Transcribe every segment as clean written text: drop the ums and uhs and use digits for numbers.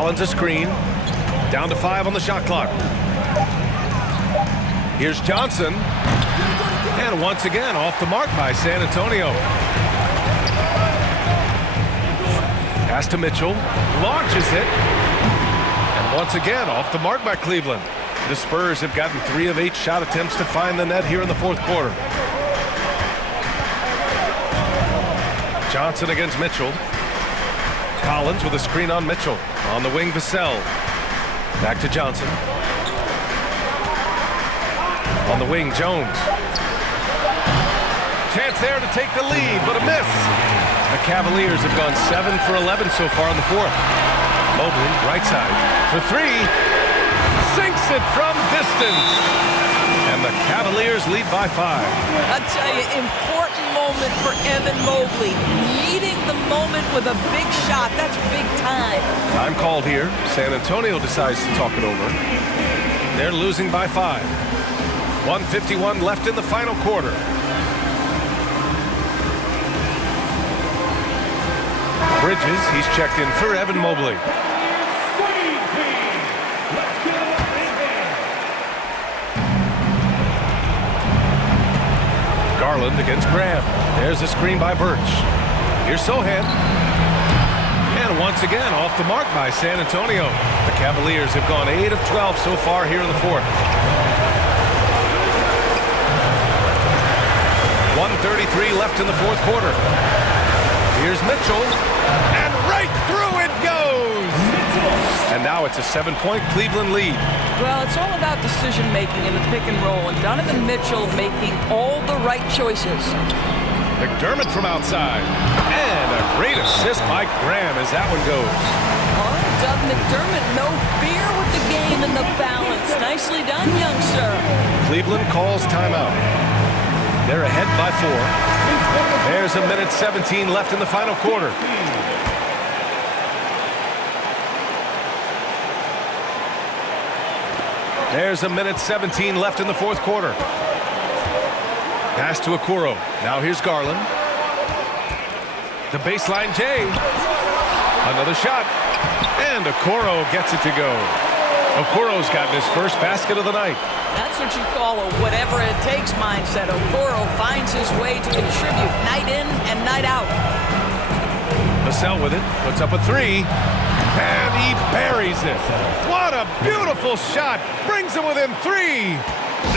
Collins a screen. Down to 5 on the shot clock. Here's Johnson. And once again, off the mark by San Antonio. Pass to Mitchell. Launches it. And once again, off the mark by Cleveland. The Spurs have gotten 3 of 8 shot attempts to find the net here in the fourth quarter. Johnson against Mitchell. Collins with a screen on Mitchell. On the wing, Vassell. Back to Johnson. On the wing, Jones. Chance there to take the lead, but a miss. The Cavaliers have gone 7 for 11 so far in the fourth. Mobley, right side, for 3. Sinks it from distance. And the Cavaliers lead by 5. I'll tell you, important moment for Evan Mobley. Meeting the moment with a big shot. That's big time. Time called here. San Antonio decides to talk it over. They're losing by 5. 1:51 left in the final quarter. Bridges, he's checked in for Evan Mobley. Garland against Graham. There's a screen by Birch. Here's Sohan. And once again, off the mark by San Antonio. The Cavaliers have gone 8 of 12 so far here in the fourth. 1:33 left in the fourth quarter. Here's Mitchell. And right through it goes! And now it's a 7-point Cleveland lead. Well, it's all about decision-making in the pick and roll, and Donovan Mitchell making all the right choices. McDermott from outside. And a great assist by Graham as that one goes. Oh, Doug McDermott, no fear with the game and the balance. Nicely done, young sir. Cleveland calls timeout. They're ahead by 4. There's a minute 17 left in the final quarter. There's a minute 17 left in the fourth quarter. Pass to Okoro. Now here's Garland. The baseline J. Another shot. And Okoro gets it to go. Okoro's gotten his first basket of the night. That's what you call a whatever-it-takes mindset. Okoro finds his way to contribute night in and night out. Vassell with it, puts up a 3, and he buries it. What a beautiful shot. Brings him within 3.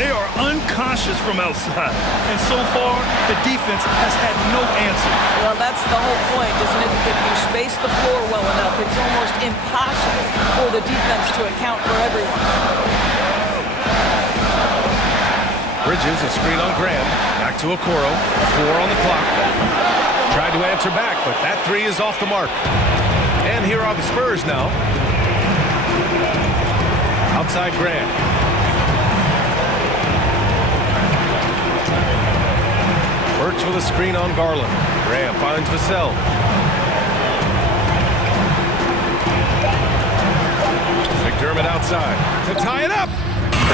They are unconscious from outside, and so far, the defense has had no answer. Well, that's the whole point, isn't it? If you space the floor well enough, it's almost impossible for the defense to account for everyone. Bridges, a screen on Graham. Back to Okoro. 4 on the clock. Tried to answer back, but that 3 is off the mark. And here are the Spurs now. Outside Graham. Birch with a screen on Garland. Graham finds Vassell. McDermott outside to tie it up.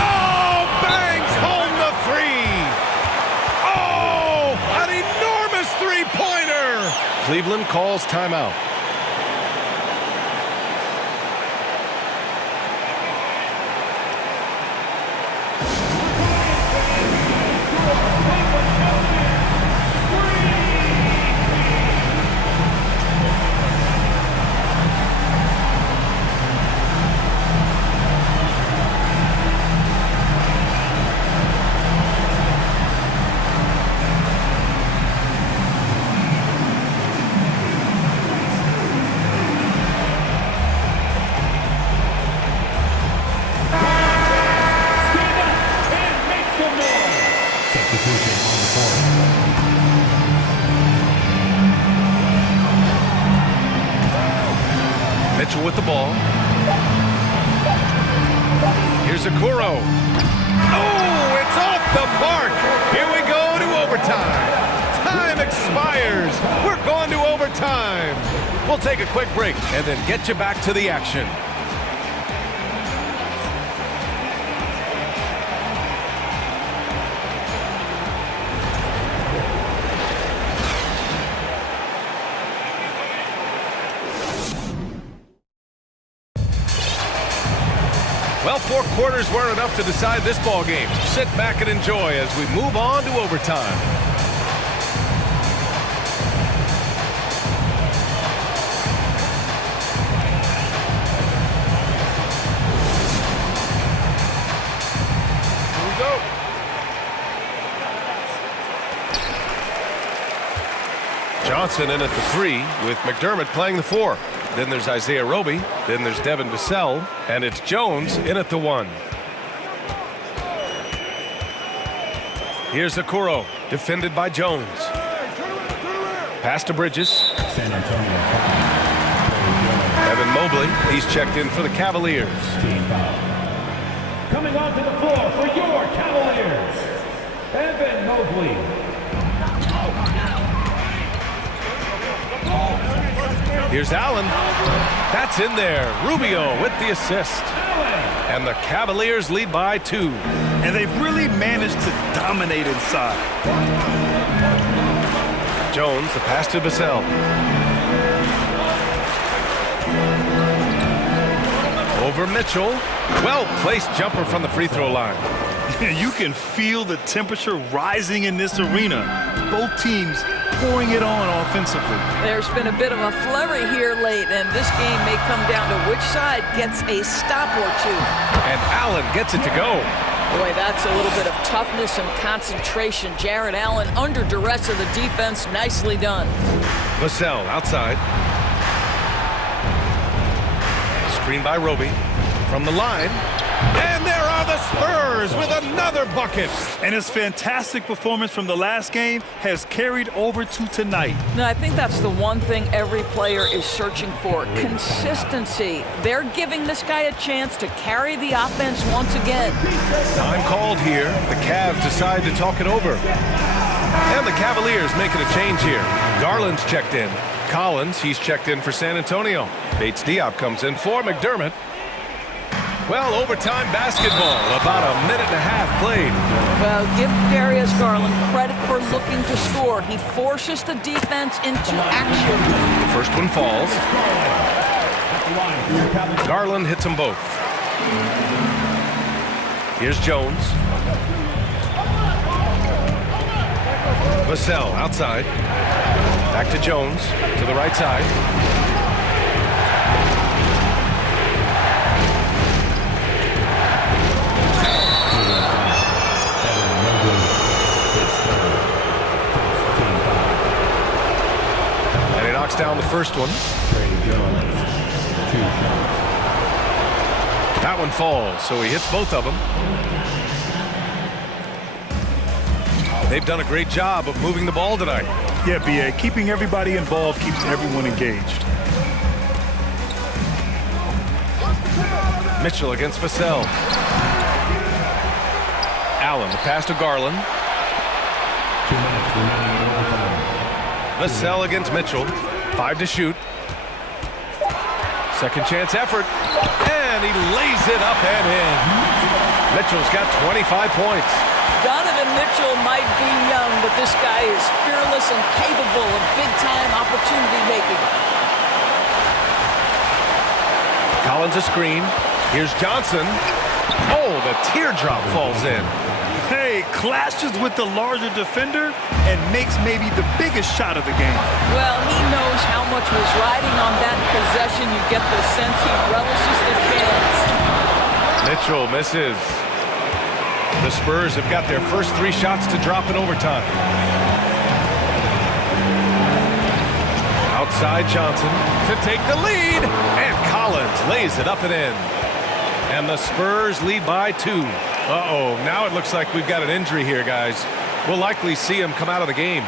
Oh, bangs home the 3. Oh, an enormous three-pointer. Cleveland calls timeout. Mitchell with the ball. Here's Okoro. Oh, it's off the mark. Here we go to overtime. Time expires. We're going to overtime. We'll take a quick break and then get you back to the action. Well, 4 quarters weren't enough to decide this ball game. Sit back and enjoy as we move on to overtime. Here we go. Johnson in at the 3 with McDermott playing the 4. Then there's Isaiah Roby. Then there's Devin Vassell. And it's Jones in at the 1. Here's Okoro, defended by Jones. Pass to Bridges. San Antonio. Evan Mobley, he's checked in for the Cavaliers. Team foul. Coming onto the floor for your Cavaliers, Evan Mobley. Here's Allen. That's in there. Rubio with the assist. And the Cavaliers lead by 2. And they've really managed to dominate inside. Jones, the pass to Vassell. Over Mitchell. Well-placed jumper from the free throw line. You can feel the temperature rising in this arena. Both teams pouring it on offensively. There's been a bit of a flurry here late, and this game may come down to which side gets a stop or 2. And Allen gets it to go. Boy, that's a little bit of toughness and concentration. Jarrett Allen under duress of the defense. Nicely done. Vassell outside. Screen by Roby. From the line. And there are the Spurs with another bucket. And his fantastic performance from the last game has carried over to tonight. No, I think that's the one thing every player is searching for. Consistency. They're giving this guy a chance to carry the offense once again. Time called here. The Cavs decide to talk it over. And the Cavaliers making a change here. Garland's checked in. Collins, he's checked in for San Antonio. Bates Diop comes in for McDermott. Well, overtime basketball, about a minute and a half played. Well, give Darius Garland credit for looking to score. He forces the defense into action. The first one falls. Garland hits them both. Here's Jones. Vassell outside. Back to Jones, to the right side. Down the first one. That one falls, so he hits both of them. They've done a great job of moving the ball tonight. Yeah, B.A., keeping everybody involved keeps everyone engaged. Mitchell against Vassell. Allen, the pass to Garland. 2 minutes remaining overtime. Vassell against Mitchell. 5 to shoot. Second chance effort. And he lays it up and in. Mitchell's got 25 points. Donovan Mitchell might be young, but this guy is fearless and capable of big-time opportunity making. Collins a screen. Here's Johnson. Oh, the teardrop falls in. Hey, clashes with the larger defender and makes maybe the biggest shot of the game. Well, he knows how much was riding on that possession. You get the sense he relishes the chance. Mitchell misses. The Spurs have got their first 3 shots to drop in overtime. Outside Johnson to take the lead. And Collins lays it up and in. And the Spurs lead by 2. Uh-oh, now it looks like we've got an injury here, guys. We'll likely see him come out of the game.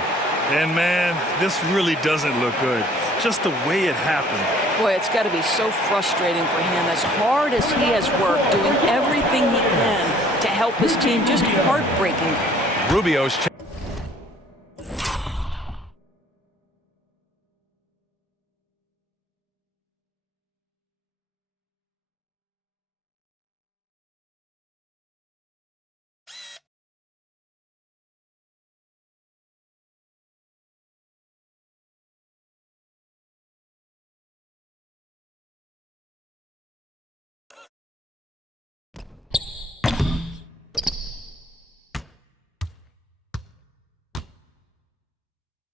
And, man, this really doesn't look good. Just the way it happened. Boy, it's got to be so frustrating for him. As hard as he has worked, doing everything he can to help his team, just heartbreaking. Rubio's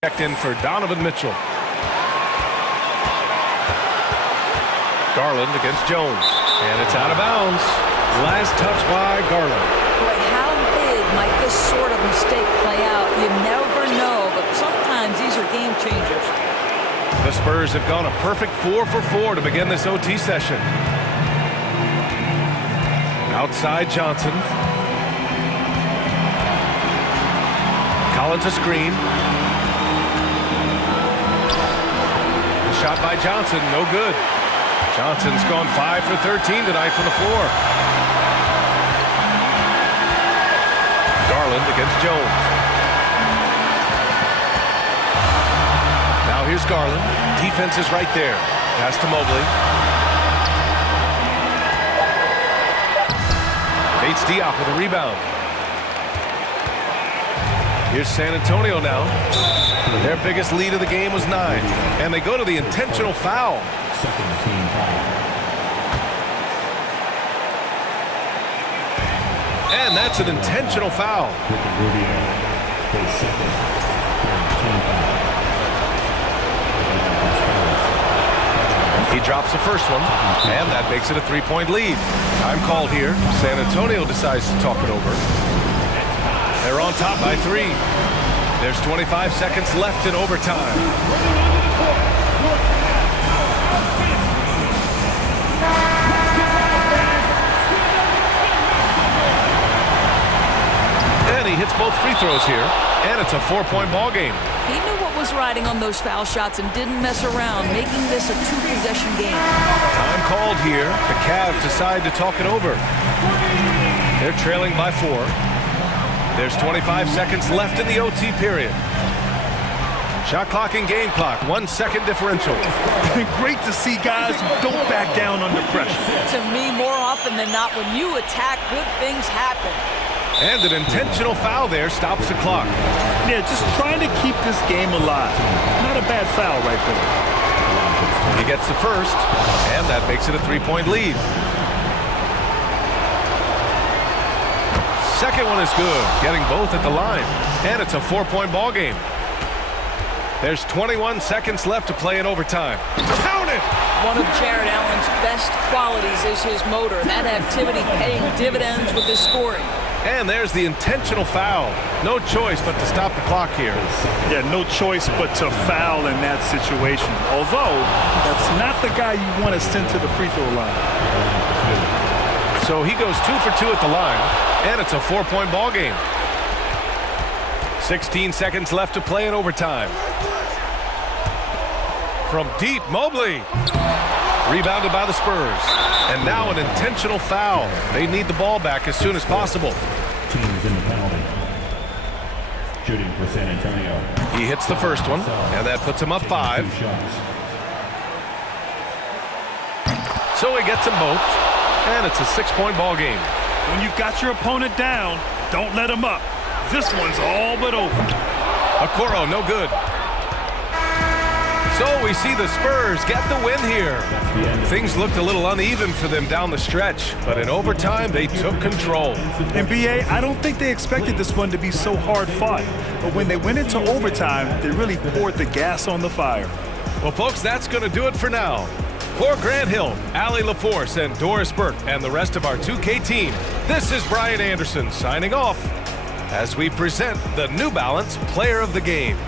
Checked in for Donovan Mitchell. Garland against Jones. And it's out of bounds. Last touch by Garland. Boy, how big might this sort of mistake play out? You never know, but sometimes these are game changers. The Spurs have gone a perfect 4 for 4 to begin this OT session. Outside Johnson. Collins a screen. The shot by Johnson, no good. Johnson's gone 5 for 13 tonight from the floor. Garland against Jones. Now here's Garland. Defense is right there. Pass to Mobley. Bates Diop with a rebound. Here's San Antonio now. Their biggest lead of the game was 9. And they go to the intentional foul. Second team foul. And that's an intentional foul. His second team foul. He drops the first one, and that makes it a 3-point lead. Time called here. San Antonio decides to talk it over. They're on top by 3. There's 25 seconds left in overtime. And he hits both free throws here, and it's a 4-point ball game. He knew what was riding on those foul shots and didn't mess around, making this a 2-possession game. Time called here. The Cavs decide to talk it over. They're trailing by 4. There's 25 seconds left in the OT period. Shot clock and game clock, 1 second differential. Great to see guys who don't back down under pressure. To me, more often than not, when you attack, good things happen. And an intentional foul there stops the clock. Yeah, just trying to keep this game alive. Not a bad foul right there. He gets the first, and that makes it a 3-point lead. Second one is good, getting both at the line. And it's a 4-point ball game. There's 21 seconds left to play in overtime. Count it! One of Jared Allen's best qualities is his motor. That activity paying dividends with his scoring. And there's the intentional foul. No choice but to stop the clock here. Yeah, no choice but to foul in that situation. Although, that's not the guy you want to send to the free throw line. So he goes 2 for 2 at the line, and it's a 4-point ball game. 16 seconds left to play in overtime. From deep, Mobley. Rebounded by the Spurs. And now an intentional foul. They need the ball back as soon as possible. Teams in the penalty. Shooting for San Antonio. He hits the first one, and that puts him up 5. 2 shots. So he gets them both, and it's a 6-point ball game. When you've got your opponent down, don't let him up. This one's all but over. Okoro, no good. So we see the Spurs get the win here. Things looked a little uneven for them down the stretch, but in overtime, they took control. And B.A., I don't think they expected this one to be so hard fought. But when they went into overtime, they really poured the gas on the fire. Well, folks, that's going to do it for now. For Grant Hill, Allie LaForce, and Doris Burke, and the rest of our 2K team, this is Brian Anderson signing off as we present the New Balance Player of the Game.